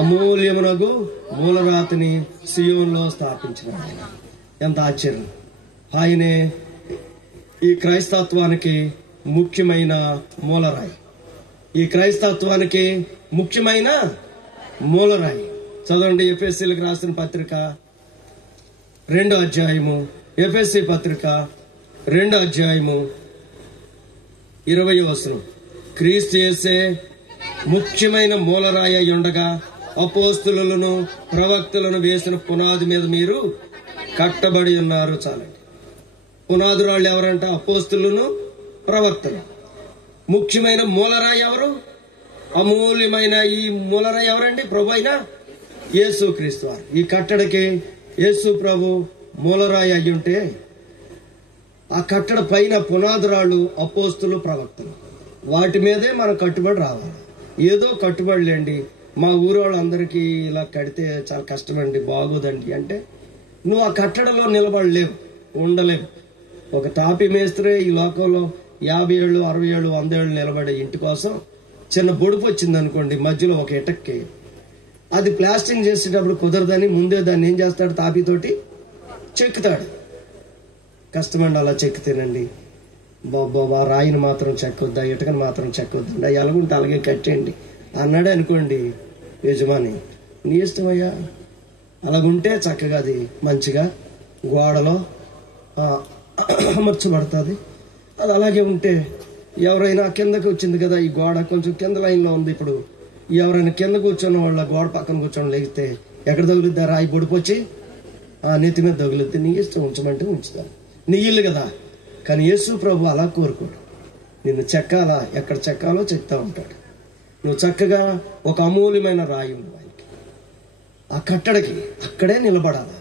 అమూల్యమునగు మూలరాతిని సియోన్లో స్థాపించిన. ఎంత ఆశ్చర్యం! ఆయనే ఈ క్రైస్తత్వానికి ముఖ్యమైన మూలరాయి. ఈ క్రైస్తత్వానికి ముఖ్యమైన మూలరాయి. చదవండి. ఎఫెసీలకు రాసిన పత్రిక 2వ అధ్యాయము, ఎఫెసీ పత్రిక 2వ అధ్యాయము 20వ వచనం. క్రీస్తు యేసే ముఖ్యమైన మూలరాయి అయి ఉండగా అపోస్తులను ప్రవక్తలను వేసిన పునాది మీద మీరు కట్టబడి ఉన్నారు. చాలండి. పునాది రాళ్ళు ఎవరంట? అపోస్తులను ప్రవక్తలు. ముఖ్యమైన మూలరాయి ఎవరు? అమూల్యమైన ఈ మూలరాయి ఎవరండి? ప్రభు అయిన యేసు క్రీస్తు వారు. ఈ కట్టడకి యేసు ప్రభు మూలరాయి అయి ఉంటే ఆ కట్టడ పైన పునాది రాళ్ళు అపోస్తులు ప్రవక్తలు. వాటి మీదే మనం కట్టుబడి రావాలి. ఏదో కట్టుబడి లేండి, మా ఊరు వాళ్ళందరికీ ఇలా కడితే చాలా కష్టమండి, బాగోదండి అంటే నువ్వు ఆ కట్టడలో నిలబడలేవు, ఉండలేవు. ఒక తాపి మేస్త్రే ఈ లోకంలో 50 ఏళ్ళు 60 ఏళ్ళు 100 ఏళ్ళు నిలబడే ఇంటి కోసం చిన్న బొడుపు వచ్చింది అనుకోండి, మధ్యలో ఒక ఇటక్కి అది ప్లాస్టింగ్ చేసేటప్పుడు కుదరదని ముందే దాన్ని ఏం చేస్తాడు? తాపితోటి చెక్కుతాడు. కష్టమండి అలా చెక్కుతేనండి. బాబా రాయిని మాత్రం చెక్కొద్దా, ఇటకని మాత్రం చెక్కొద్దా, ఎలాగుంటే అలాగే కట్టేయండి అన్నాడే అనుకోండి యజమాని, నీ ఇష్టమయ్యా. అలాగుంటే చక్కగా అది మంచిగా గోడలో అమర్చబడుతుంది. అది అలాగే ఉంటే ఎవరైనా కిందకి వచ్చింది కదా, ఈ గోడ కొంచెం కింద లైన్లో ఉంది, ఇప్పుడు ఎవరైనా కింద కూర్చొని వాళ్ళ గోడ పక్కన కూర్చొని లేగితే ఎక్కడ తగులుద్దా? రాయి పొడిపోచ్చి నెత్తి మీద తగులుద్ది. నీ ఇష్టం, ఉంచమంటే ఉంచుతాను, నీ ఇల్లు కదా. కానీ యేసు ప్రభు అలా కోరుకోడు. నిన్ను చెక్కాలా, ఎక్కడ చెక్కాలో చెక్తా ఉంటాడు. నువ్వు చక్కగా ఒక అమూల్యమైన రాయి ఉంది ఆయనకి, ఆ కట్టడకి అక్కడే నిలబడాలా.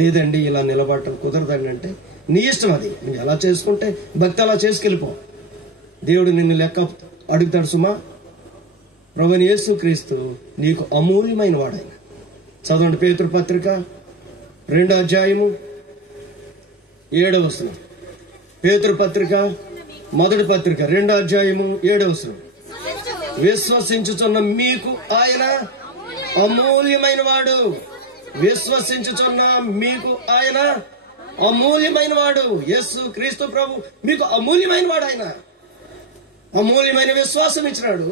లేదండి ఇలా నిలబడటం కుదరదండి అంటే నీ ఇష్టం. అది నువ్వు ఎలా చేసుకుంటే భక్తి అలా చేసుకెళ్ళిపో. దేవుడు నిన్ను లెక్క అడుగుతాడు సుమా. ప్రభువైన యేసు క్రీస్తు నీకు అమూల్యమైన వాడాయన. చదవండి పేతురు పత్రిక 2వ అధ్యాయము 7వ వచనం. పేతురు పత్రిక 1వ పత్రిక 2వ అధ్యాయము 7వ వచనం. విశ్వసించుచున్న మీకు ఆయన అమూల్యమైన వాడు. విశ్వసించుచున్న మీకు ఆయన అమూల్యమైన వాడు. యేసు క్రీస్తు ప్రభు మీకు అమూల్యమైన వాడు. ఆయన అమూల్యమైన విశ్వాసం ఇచ్చినాడు,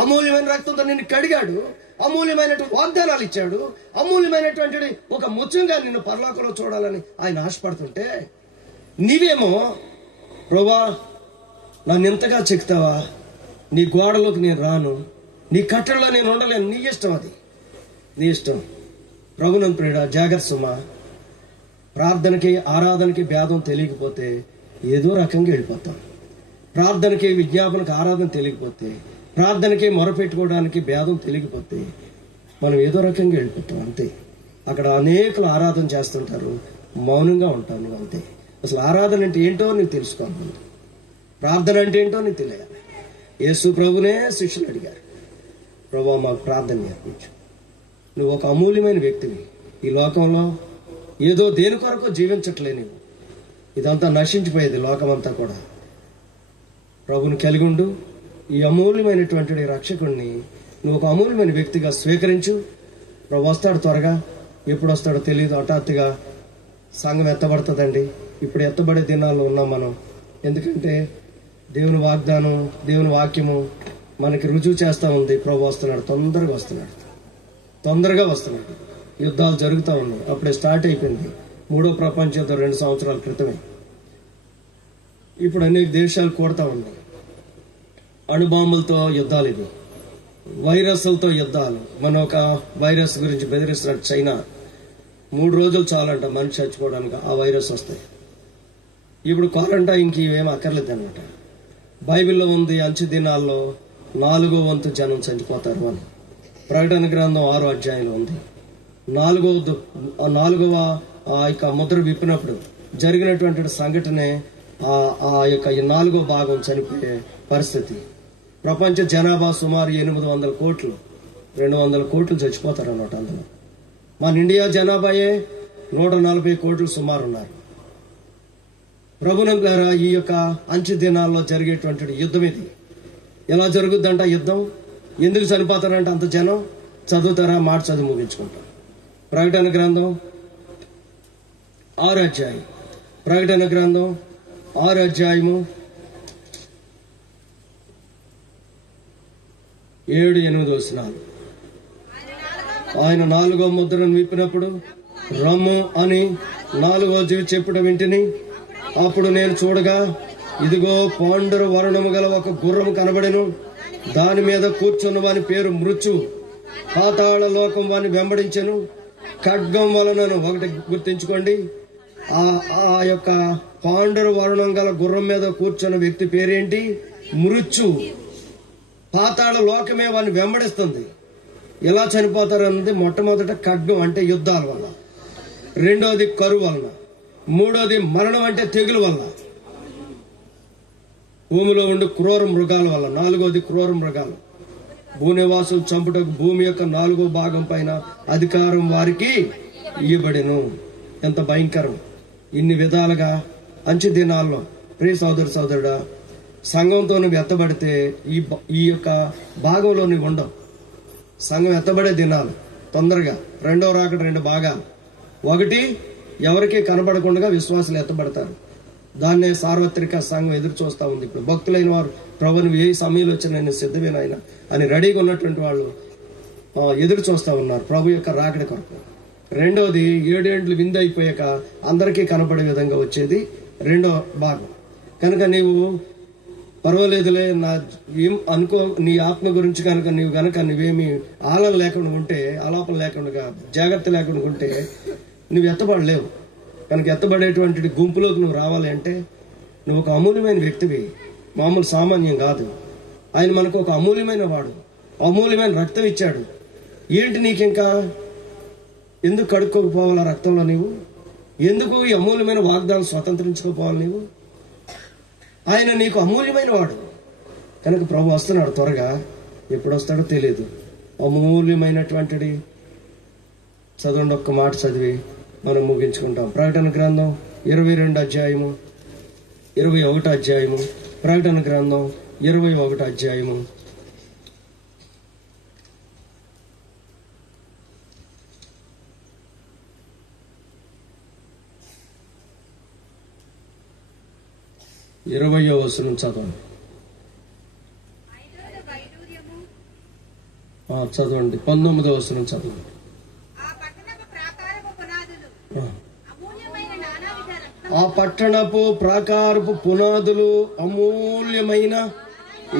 అమూల్యమైన రక్తంతో నిన్ను కడిగాడు, అమూల్యమైనటువంటి వాగ్దానాలు ఇచ్చాడు, అమూల్యమైనటువంటి ఒక ముత్యంగా నిన్ను పరలోకంలో చూడాలని ఆయన ఆశపడుతుంటే నీవేమో ప్రభువా నన్ను ఎంతగా చెక్తావా, నీ గోడలోకి నేను రాను, నీ కట్టడలో నేను ఉండలేను, నీ ఇష్టం, అది నీ ఇష్టం. ప్రభునందు ప్రియుడా, జాగ్రత్త సుమా. ప్రార్థనకి ఆరాధనకి భేదం తెలియకపోతే ఏదో రకంగా వెళ్ళిపోతాం. ప్రార్థనకి విజ్ఞాపనకి ఆరాధన తెలియకపోతే, ప్రార్థనకి మొరపెట్టుకోవడానికి భేదం తెలియకపోతే మనం ఏదో రకంగా వెళ్ళిపోతాం అంతే. అక్కడ అనేకులు ఆరాధన చేస్తుంటారు, మౌనంగా ఉంటాను అంతే. అసలు ఆరాధన అంటే ఏంటో నీకు తెలుసుకోవాలి, ప్రార్థన అంటే ఏంటో నీకు తెలియాలి. యేసు ప్రభునే శిష్యులు అడిగారు, ప్రభువా మాకు ప్రార్థన నేర్పించు. నువ్వు ఒక అమూల్యమైన వ్యక్తివి. ఈ లోకంలో ఏదో దేని కొరకు జీవించట్లే నువ్వు. ఇదంతా నశించిపోయేది లోకమంతా కూడా. ప్రభుని కలిగి ఉండు. ఈ అమూల్యమైనటువంటి రక్షకుడిని నువ్వు ఒక అమూల్యమైన వ్యక్తిగా స్వీకరించు. ప్రభు వస్తాడు త్వరగా, ఎప్పుడు వస్తాడో తెలియదు. హఠాత్తుగా సంఘం ఎత్తబడుతుందండి. ఇప్పుడు ఎత్తబడే దినాల్లో ఉన్నాం మనం. ఎందుకంటే దేవుని వాగ్దానం, దేవుని వాక్యము మనకి రుజువు చేస్తూ ఉంది. ప్రభు వస్తున్నాడు, తొందరగా వస్తున్నాడు, తొందరగా వస్తున్నాడు. యుద్ధాలు జరుగుతూ ఉన్నాయి. అప్పుడే స్టార్ట్ అయిపోయింది 3వ ప్రపంచ యుద్ధం 2 సంవత్సరాల క్రితమే. ఇప్పుడు అనేక దేశాలు కూడతా ఉన్నాయి. అణుబాంబులతో యుద్ధాలు, ఇవి వైరస్లతో యుద్ధాలు. మన ఒక వైరస్ గురించి బెదిరిస్తున్నాడు చైనా. 3 రోజులు చాలంట మనిషి చచ్చిపోవడానికి, ఆ వైరస్ వస్తాయి. ఇప్పుడు క్వారంటైన్కి ఇవేం అక్కర్లేదు అనమాట. బైబిల్లో ఉంది అంచె దినాల్లో 4వ వంతు జనం చనిపోతారు అని. ప్రకటన గ్రంథం 6వ అధ్యాయంలో ఉంది. 4వ ముద్ర విప్పినప్పుడు జరిగినటువంటి సంఘటనే ఆ యొక్క 4వ భాగం చనిపోయే పరిస్థితి. ప్రపంచ జనాభా సుమారు 800 కోట్లు, 200 కోట్లు చచ్చిపోతారు అన్నమాట. అందులో మన ఇండియా జనాభాయే 140 కోట్లు సుమారు ఉన్నారు. ప్రభునందు గారా, ఈ యొక్క అంచె దినాల్లో జరిగేటువంటి యుద్ధం ఇది. ఎలా జరుగుద్దంట యుద్ధం? ఎందుకు చనిపోతారంట అంత జనం? చదువుతారా? మాట చదువు ముగించుకుంటాం. ప్రకటన గ్రంథం 6వ అధ్యాయం, ప్రకటన గ్రంథం 6వ అధ్యాయము 7-8 వచనాలు. ఆయన 4వ ముద్రను విప్పినప్పుడు రమ్ము అని 4వ జీవి చెప్పడం వింటిని. అప్పుడు నేను చూడగా ఇదిగో పాండుర వర్ణము గల ఒక గుర్రము కనబడెను. దాని మీద కూర్చున్న వాని పేరు మృత్యు. పాతాళ లోకం వాని వెంబడించెను. ఖడ్గం వలనను. ఒకటి గుర్తించుకోండి, ఆ యొక్క పాండుర వర్ణం గల గుర్రం మీద కూర్చున్న వ్యక్తి పేరేంటి? మృత్యు. పాతాళ లోకమే వాని వెంబడిస్తుంది. ఎలా చనిపోతారన్నది మొట్టమొదట ఖడ్గం అంటే యుద్ధాల వల్ల, రెండోది కరువు వలన, మూడోది మరణం అంటే తెగులు వల్ల, భూమిలో ఉండే క్రూర మృగాల వల్ల, నాలుగోది క్రూర మృగాలు. భూనివాసులు చంపుటకు భూమి యొక్క 4వ భాగం పైన అధికారం వారికి ఇవ్వబడెను. ఎంత భయంకరం! ఇన్ని విధాలుగా అంచె దినాల్లో ప్రియ సోదరుడా, సంఘంతో నువ్వు ఎత్తబడితే ఈ యొక్క భాగంలో నువ్వు ఉండవు. సంఘం ఎత్తబడే దినాలు తొందరగా. 2వ రాకడ 2 భాగాలు. ఒకటి, ఎవరికీ కనబడకుండా విశ్వాసులు ఎత్తబడతారు. దాన్నే సార్వత్రిక సంఘం ఎదురు చూస్తా ఉంది. ఇప్పుడు భక్తులైన వారు ప్రభు నువ్వు ఏ సమయంలో వచ్చిన నేను సిద్ధమేనాయన అని రెడీగా ఉన్నటువంటి వాళ్ళు ఎదురు చూస్తా ఉన్నారు ప్రభు యొక్క రాకడ కొరకు. రెండోది, 7 ఏండ్లు విందు అయిపోయాక అందరికీ కనపడే విధంగా వచ్చేది 2వ భాగం. కనుక నీవు పర్వాలేదులే, నా ఏం అనుకో, నీ ఆత్మ గురించి కనుక నువ్వేమి ఆలాపన లేకుండా జాగ్రత్త లేకుండా ఉంటే నువ్వు ఎత్తబడలేవు. కనుక ఎత్తబడేటువంటి గుంపులోకి నువ్వు రావాలి అంటే నువ్వు ఒక అమూల్యమైన వ్యక్తివి, మామూలు సామాన్యం కాదు. ఆయన మనకు ఒక అమూల్యమైన వాడు, అమూల్యమైన రక్తం ఇచ్చాడు. ఏంటి నీకింకా? ఎందుకు కడుక్కోకపోవాలా రక్తంలో? నీవు ఎందుకు ఈ అమూల్యమైన వాగ్దానం స్వతంత్రించుకోపోవాలి? నీవు ఆయన నీకు అమూల్యమైన వాడు. కనుక ప్రభు వస్తున్నాడు త్వరగా. ఎప్పుడు వస్తాడో తెలియదు. అమూల్యమైనటువంటిది చదవండి, ఒక్క మాట చదివి మనం ముగించుకుంటాం. ప్రకటన గ్రంథం 22వ అధ్యాయము, 21వ అధ్యాయము. ప్రకటన గ్రంథం 21వ అధ్యాయము. ఇరవయో వచనం చదవండి. చదవండి. 19వ వచనం చదవండి. ఆ పట్టణపు ప్రాకారపు పునాదులు అమూల్యమైన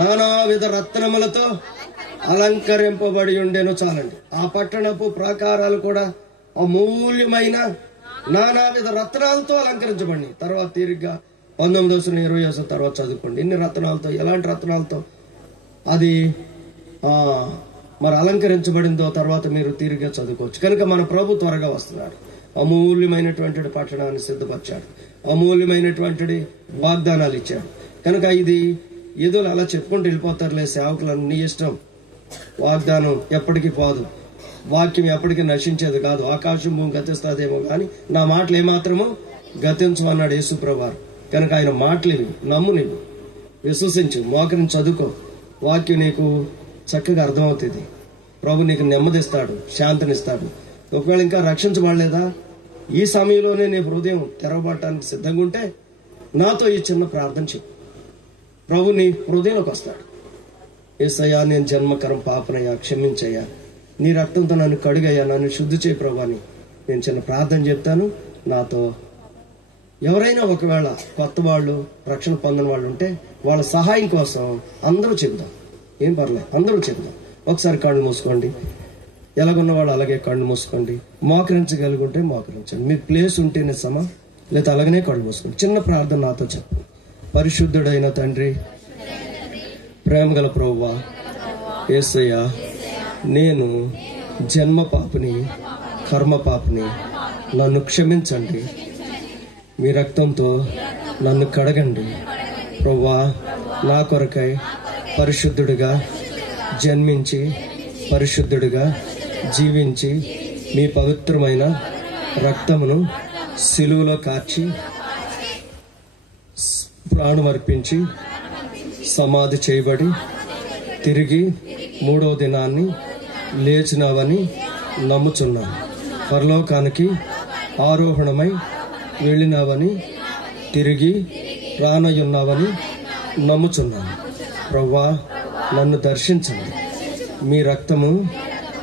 నానావిధ రత్నములతో అలంకరింపబడి ఉండెను. చాలండి. ఆ పట్టణపు ప్రాకారాలు కూడా అమూల్యమైన నానావిధ రత్నాలతో అలంకరించబడి. తర్వాత తీరిగ్గా 19వ వచనం 20వ వచనం తర్వాత చదువుకోండి. ఎన్ని రత్నాలతో, ఎలాంటి రత్నాలతో అది మరి అలంకరించబడిందో తర్వాత మీరు తీరిగ్గా చదువుకోవచ్చు. కనుక మన ప్రభు త్వరగా వస్తున్నాడు. అమూల్యమైనటువంటి పట్టణాన్ని సిద్ధపరిచాడు, అమూల్యమైనటువంటి వాగ్దానాలు ఇచ్చాడు. కనుక ఇది ఏదో అలా చెప్పుకుంటూ వెళ్ళిపోతారులే సేవకులను, నీ ఇష్టం. వాగ్దానం ఎప్పటికీ పోదు, వాక్యం ఎప్పటికీ నశించేది కాదు. ఆకాశం భూమి గతిస్తాదేమో కానీ నా మాటలు ఏమాత్రమో గతించమన్నాడు యేసుప్రభువారు. కనుక ఆయన మాటలు నమ్ము, నీవు విశ్వసించు, మోకరిని చదువుకో. వాక్యం నీకు చక్కగా అర్థమవుతుంది. ప్రభు నీకు నెమ్మదిస్తాడు, శాంతినిస్తాడు. ఒకవేళ ఇంకా రక్షించబడలేదా, ఈ సమయంలోనే నీ హృదయం తెరవబడటానికి సిద్ధంగా ఉంటే నాతో ఈ చిన్న ప్రార్థన చెప్పు. ప్రభు నీ హృదయంలోకి వస్తాడు. యేసయ్యా, నేను జన్మకరం పాపనయ్యా, క్షమించయ్యా, నీ రక్తంతో నన్ను కడుగయ్యా, నన్ను శుద్ధి చేయి ప్రభు అని నేను చిన్న ప్రార్థన చెప్తాను. నాతో ఎవరైనా ఒకవేళ కొత్త వాళ్ళు, రక్షణ పొందిన వాళ్ళు ఉంటే వాళ్ళ సహాయం కోసం అందరూ చెబుదాం. ఏం పర్లేదు, అందరూ చెబుదాం. ఒకసారి కళ్ళు మూసుకోండి. ఎలాగున్న వాళ్ళు అలాగే కళ్ళు మూసుకోండి. మోకరించగలుగుంటే మోకరించండి. మీ ప్లేస్ ఉంటే నిజమా, లేదా అలాగనే కళ్ళు మూసుకోండి. చిన్న ప్రార్థన నాతో చెప్పండి. పరిశుద్ధుడైన తండ్రి, ప్రేమగల ప్రభువా, యేసయ్యా, నేను జన్మ పాపిని, కర్మ పాపిని, నన్ను క్షమించండి. మీ రక్తంతో నన్ను కడగండి ప్రభువా. నా కొరకై పరిశుద్ధుడిగా జన్మించి, పరిశుద్ధుడిగా జీవించి, మీ పవిత్రమైన రక్తమును సిలువలో కార్చి, ప్రాణం అర్పించి, సమాధి చేయబడి, తిరిగి 3వ దినాన్ని లేచినావని నమ్ముచున్నాను. పరలోకానికి ఆరోహణమై వెళ్ళినావని, తిరిగి రానయ్యున్నావని నమ్ముచున్నాను. ప్రభువా, నన్ను దర్శించండి. మీ రక్తము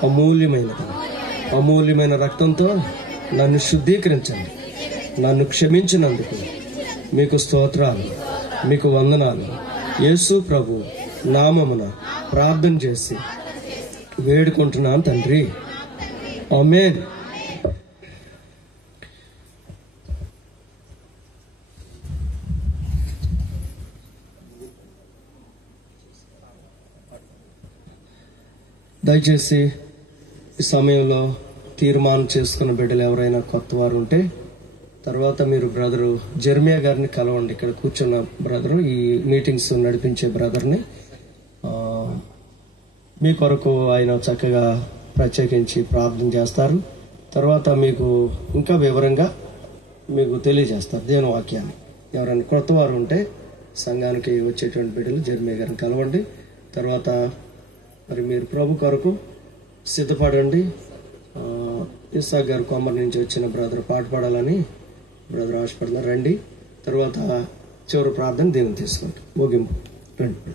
అమూల్యమైనది. అమూల్యమైన రక్తంతో నన్ను శుద్ధీకరించండి. నన్ను క్షమించినందుకు మీకు స్తోత్రాలు, మీకు వందనాలు. యేసు ప్రభు నామమున ప్రార్థన చేసి వేడుకుంటున్నాను తండ్రి. ఆమేన్. దయచేసి ఈ సమయంలో తీర్మానం చేసుకున్న బిడ్డలు ఎవరైనా కొత్త వారు ఉంటే తర్వాత మీరు బ్రదరు జెర్మియా గారిని కలవండి. ఇక్కడ కూర్చున్న బ్రదరు, ఈ మీటింగ్స్ నడిపించే బ్రదర్ని. మీ కొరకు ఆయన చక్కగా ప్రత్యేకించి ప్రార్థన చేస్తారు. తర్వాత మీకు ఇంకా వివరంగా మీకు తెలియజేస్తారు దేవుని వాక్యాన్ని. ఎవరైనా కొత్త వారు ఉంటే సంఘానికి వచ్చేటువంటి బిడ్డలు జెర్మియా గారిని కలవండి. తర్వాత మరి మీరు ప్రభు కొరకు సిద్ధపడండి. ఇస్సాక్ గారు కొమ్మరి నుంచి వచ్చిన బ్రదర్ పాట పాడాలని బ్రదర్ ఆశపడుతున్నారు. రండి. తర్వాత చివరి ప్రార్థన దేవుని తీసుకుంటాం. ముగింపు రండి.